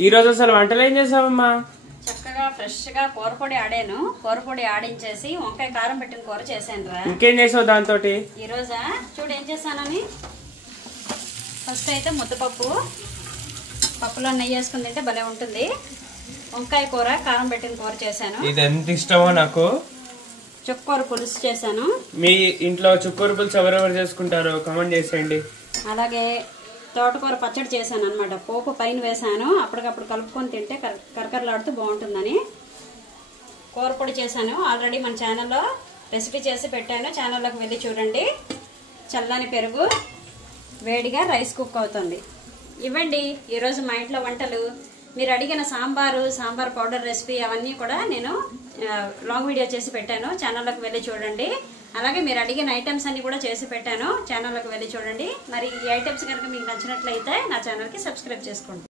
ఈ రోజు అసలు వంటలు ఏం చేసావమ్మా? చక్కగా ఫ్రెష్ గా కూరపొడి ఆడాను. కూరపొడి ఆడించేసి వంకాయ కారం పెట్టిన కూర చేశాను రా. ఇంకేం చేసావు దాంతో? ఈ రోజా చూడు ఏం చేశానని. ఫస్ట్ అయితే ముద్దపప్పు, పప్పులో నెయ్యి వేసుకుని తింటే భలే ఉంటుంది. వంకాయ కూర కారం పెట్టిన కూర చేశాను. ఇది ఎంత ఇష్టమో నాకు. చుక్కకూర పులుసు చేశాను. మీ ఇంట్లో చుక్కకూర పులుసు ఎవరెవరు చేసుకుంటారో కామెంట్ చేసేయండి. అలాగే తోటకూర పచ్చడి చేశాను అనమాట. పోపు పైన వేసాను, అప్పటికప్పుడు కలుపుకొని తింటే కరకరలాడుతూ బాగుంటుందని. కూరపొడి చేశాను. ఆల్రెడీ మన ఛానల్లో రెసిపీ చేసి పెట్టాను, ఛానల్లోకి వెళ్ళి చూడండి. చల్లని పెరుగు, వేడిగా రైస్ కుక్ అవుతుంది. ఇవ్వండి ఈరోజు మా ఇంట్లో వంటలు. మీరు అడిగిన సాంబార్ పౌడర్ రెసిపీ అవన్నీ కూడా నేను లాంగ్ వీడియో చేసి పెట్టాను, ఛానల్లోకి వెళ్ళి చూడండి. అలాగే మీరు అడిగిన ఐటమ్స్ అన్ని కూడా చేసి పెట్టాను, ఛానల్లోకి వెళ్ళి చూడండి. మరి ఈ ఐటమ్స్ కనుక మీకు నచ్చినట్లయితే నా ఛానల్కి సబ్స్క్రైబ్ చేసుకోండి.